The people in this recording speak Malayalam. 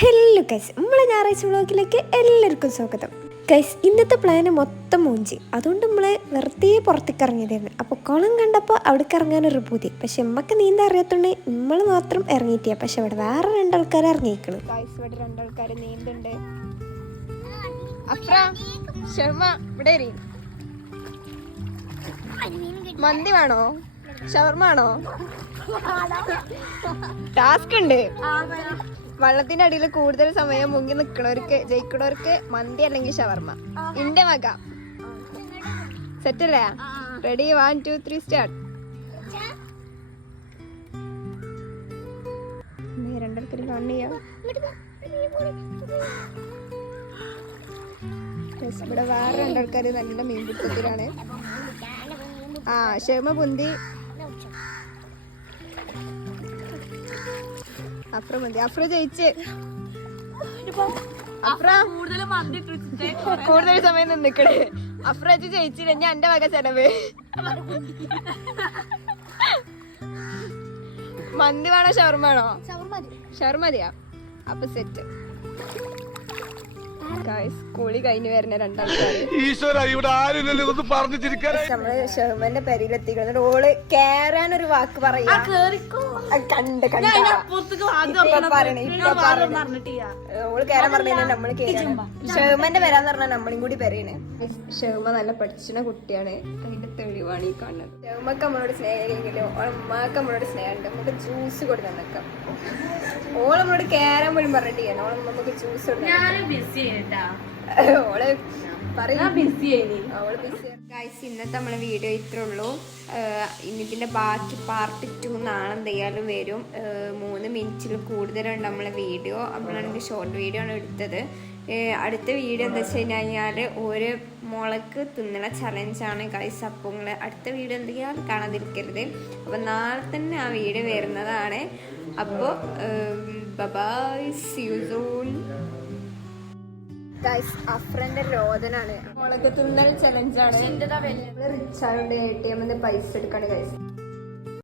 ഹലോ ഗൈസ്, നമ്മളെ ഞായറാഴ്ച വ്ളോഗിലേക്ക് എല്ലാവർക്കും സ്വാഗതം. ഗൈസ്, ഇന്നത്തെ പ്ലാന് മൊത്തം മൂഞ്ചി. അതുകൊണ്ട് നമ്മൾ വെറുതെ പുറത്തേക്ക് ഇറങ്ങിയതായിരുന്നു. അപ്പോൾ കുളം കണ്ടപ്പോൾ അവിടേക്ക് ഇറങ്ങാനൊരു പൂതി. പക്ഷെ നമ്മൾക്ക് നീന്താൻ അറിയാത്തതുകൊണ്ട് നമ്മൾ മാത്രം ഇറങ്ങിയിട്ടില്ല. പക്ഷെ ഇവിടെ വേറെ രണ്ടാൾക്കാർ ഇറങ്ങിയിരിക്കണം. ഗൈസ്, ഇവിടെ രണ്ടാൾക്കാർ നീന്തുണ്ട്. ഇവിടെ മന്തി വേണോ, ഷവർമ ആണോ? ടാസ്ക് ഉണ്ട്. വള്ളത്തിന്റെ അടിയിൽ കൂടുതൽ സമയം മുങ്ങി നിൽക്കണവർക്ക് ജയിക്കണവർക്ക് മന്തി അല്ലെങ്കിൽ ഷവർമ. ഇന്റെ മക സെറ്റ് അല്ലേ? Ready, 1 2 3 start. രണ്ടാൾക്കാർ കാണുക. ഇവിടെ വേറെ രണ്ടാൾക്കാര് നല്ല മീൻപിടുത്തത്തിലാണ്. ഷെമ പൊന്തി, അഫ്ര മന്തി. അഫ്ര ജയിച്ച്. അഫ്ര കൂടുതൽ സമയം നിന്നിക്കണേ. അഫ്ര ജയിച്ചില്ല. ഞാൻ എന്റെ വക ചെലവ്. മന്തി വേണോ ഷവർമ വേണോ? ഷവർമ മതിയാ. അപ്പൊ സെറ്റ്. സ്കൂളിൽ കഴിഞ്ഞ് വരുന്ന രണ്ടാൾക്കാര് നമ്മള് ഷെർമന്റെ പെരയിലെത്തിക്കുന്നത്. ഓള് കേറാനൊരു വാക്ക് പറയാ. ഓള് കേറാൻ പറഞ്ഞ നമ്മള് കേറാൻ. ഷെർമന്റെ പെരാന്ന് പറഞ്ഞാൽ നമ്മളും കൂടി പെരയാണ്. ഷെർമ നല്ല പഠിച്ചിന കുട്ടിയാണ്. അതിന്റെ തെളിവാണ് ഈ കാണുന്നത്. ഷെർമക്ക് നമ്മളോട് സ്നേഹമെങ്കിലും ഉമ്മക്ക് നമ്മളോട് സ്നേഹമുണ്ട്. നമുക്ക് ജ്യൂസ് കൊടുത്ത് തന്നേക്കാം. ഓള് നമ്മളോട് കേറാൻ പോലും പറഞ്ഞിട്ടാണ്. ഓള് നമുക്ക് ജ്യൂസ് ഇന്നത്തെ നമ്മളെ വീഡിയോ ഇത്രേ ഉള്ളൂ. ഇന്നിതിന്റെ ബാക്കി പാർട്ട് 2 നാളെ എന്തായാലും വരും. 3 മിനിറ്റിൽ കൂടുതലുണ്ട് നമ്മളെ വീഡിയോ. നമ്മളാണെങ്കിൽ ഷോർട്ട് വീഡിയോ ആണ് എടുത്തത്. അടുത്ത വീഡിയോ എന്താ വെച്ച് കഴിഞ്ഞാൽ ഒരു മുളക്ക് തിന്നണ ചലഞ്ചാണ് ഗൈസ്. അപ്പോൾ നിങ്ങൾ അടുത്ത വീഡിയോ എന്തെങ്കിലും കാണാതിരിക്കരുത്. അപ്പോൾ നാളെ തന്നെ ആ വീഡിയോ വരുന്നതാണ്. അപ്പോൾ bye, see you soon. Guys, അഫ്രന്റെ രോദനാണ്. മുളക് തിന്നൽ ചലഞ്ചാണ്. റിച്ച് ആയതുകൊണ്ട് ATM പൈസ എടുക്കാണ് ഗൈസ്.